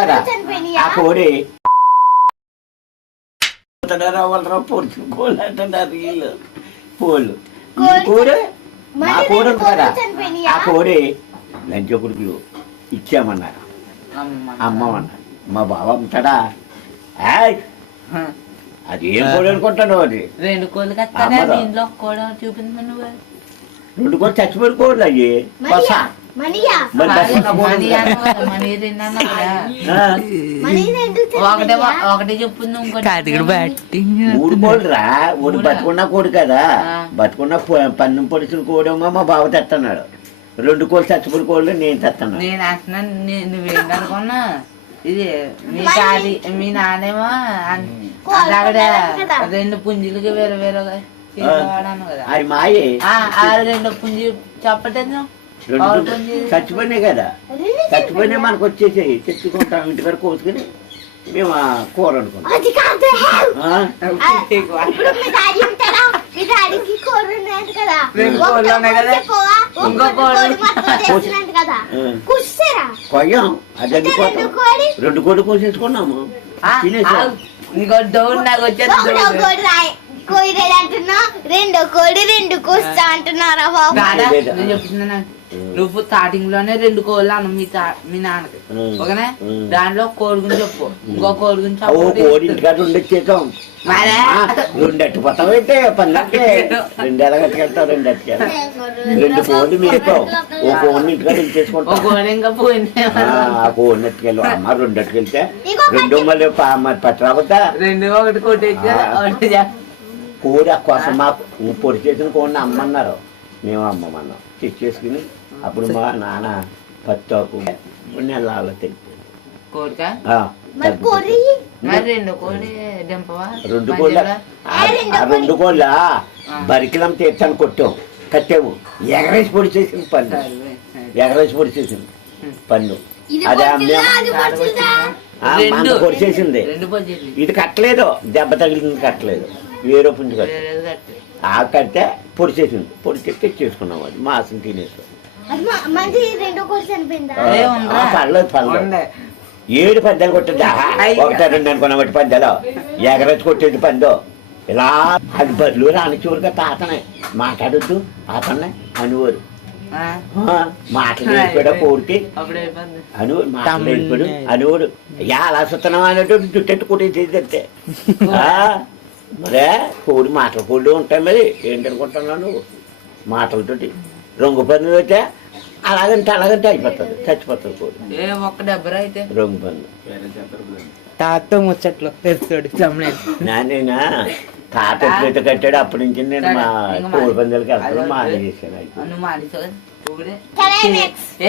కదా ఆ కోడి పొడుచు కోళ్ళు అంటున్నారు వీళ్ళు కోళ్ళు కోడి మా కోడి ఉంది కదా ఆ కోడి లంచకుడికి ఇచ్చామన్నారు అమ్మమన్నారు మా బావ అమ్ముతాడా అది ఏం కోడి అనుకుంటాను అది 2 కోళ్ళు కదా దీంట్లో కోడి చూపించు నువ్వు 2 కోళ్ళు చచ్చిపోయిన కోళ్ళు అయ్యి ఒకటి చెప్పు 3 కోళ్ళు రా ఒకటి బతుకున్న కోడి కదా బతుకున్న పన్ను పొడిచిన కోడేమో మా బావ తెస్తున్నాడు 2 కోళ్ళు చచ్చిపోయిన కోళ్ళు నేను తెస్తున్నాను నేను అంటున్నాను నువ్వేంటనుకున్నా ఇది మీ నానేమో అక్కడ 2 పుంజులకి వేరే వేరేగా చేసేవాడాను కదా అది మాయే 2 పుంజు చెప్పలేదు చచ్చిపోయినాయి కదా చచ్చిపోయినాయి మనకు వచ్చేసాయి తెచ్చుకుంటాం ఇంటికాడ కోసుకుని మేము కూర అనుకుంటాం కొయ్యం అది 2 కోళ్ళు కోసేసుకున్నాము తినేసాం నాకు వచ్చేది చెప్తున్నా నువ్వు స్టార్టింగ్ లోనే 2 కోళ్ళు అను మీ నాన్నకి ఓకేనా దాంట్లో కోడి గురించి చెప్పు ఇంకో కోడి గురించి కోడి ఇంటికాడ ఉండొచ్చేసాం 2 అట్టుపోతాం అయితే 2 ఎలా కట్టుకెళ్తావు 2 అట్టుకెళ్తాం 2 కోడి మీకు ఓ కోడిని ఇంటికాడ చేసుకుంటాం ఇంకా పోయింది ఆ కోడిని అట్టుకెళ్ళి అమ్మ 2 అట్టుకెళ్తే 2 మళ్ళీ పట్టరాబోతా 2 ఒకటి కొట్టేసి కోడి కోసం మాకు పొడి చేసిన కోడిని అమ్మన్నారు మేము అమ్మమన్నాం తెచ్చేసుకుని అప్పుడు మా నాన్న పత్తాకు నెలలో తెలిపోయింది 2 కోళ్ళ బరికిలం తీర్చాను కొట్టాం కట్టాము ఎగరేసి పొడి చేసింది పన్ను ఎగరేసి పొడి చేసింది పన్ను అదే అమ్మ పొడి చేసింది ఇది కట్టలేదు దెబ్బ తగిలింది కట్టలేదు వేరే పుంజు కట్టలేదు ఆ కట్టే పొడి చేసింది పొడి చేసి తెచ్చేసుకున్నాం అది మాసం తినేసాం పర్లేదు పర్లేదు 7 పందాలు కొట్టేది 1 2 అనుకున్నా బట్టి పందాలు ఎగరొచ్చి కొట్టేది పందో ఇలా అది బదులు రాని చివరిగా తాతనే మాట్లాడొద్దు తాతనే అనువారు మాటలు నేర్పాడు కోడికి అనువాడు మాటలు నేర్పాడు అనువాడు అలా సుత్తనం అనేటు చుట్టెట్టు కొట్టేసేది అంతే మరే కోడి మాటల కోళ్ళు ఉంటాయి మరి ఏంటనుకుంటున్నావు నువ్వు మాటలతోటి రంగు పన్ను అయితే అలాగంటే అయిపోతుంది చచ్చిపోతుంది కోడి అయితే రంగు పన్ను తాత ముచ్చట్లో నేనైనా తాత ఎప్పుడైతే కట్టాడు అప్పటి నుంచి నేను మా కోడి పందాలకి వెళ్తాను మానేసాను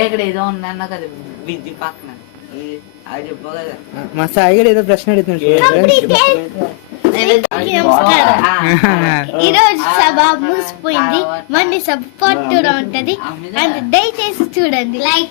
ఇక్కడ ఏదో ఉందన్నా కదా విద్య పక్కన అది చెప్పు కదా మా సాయి ఏదో ప్రశ్న అడుగుతున్నాడు ఈ రోజు సభ ముగిసిపోయింది మళ్ళీ సభ పార్ట్ 2 ఉంటది అండ్ దయచేసి చూడండి లైక్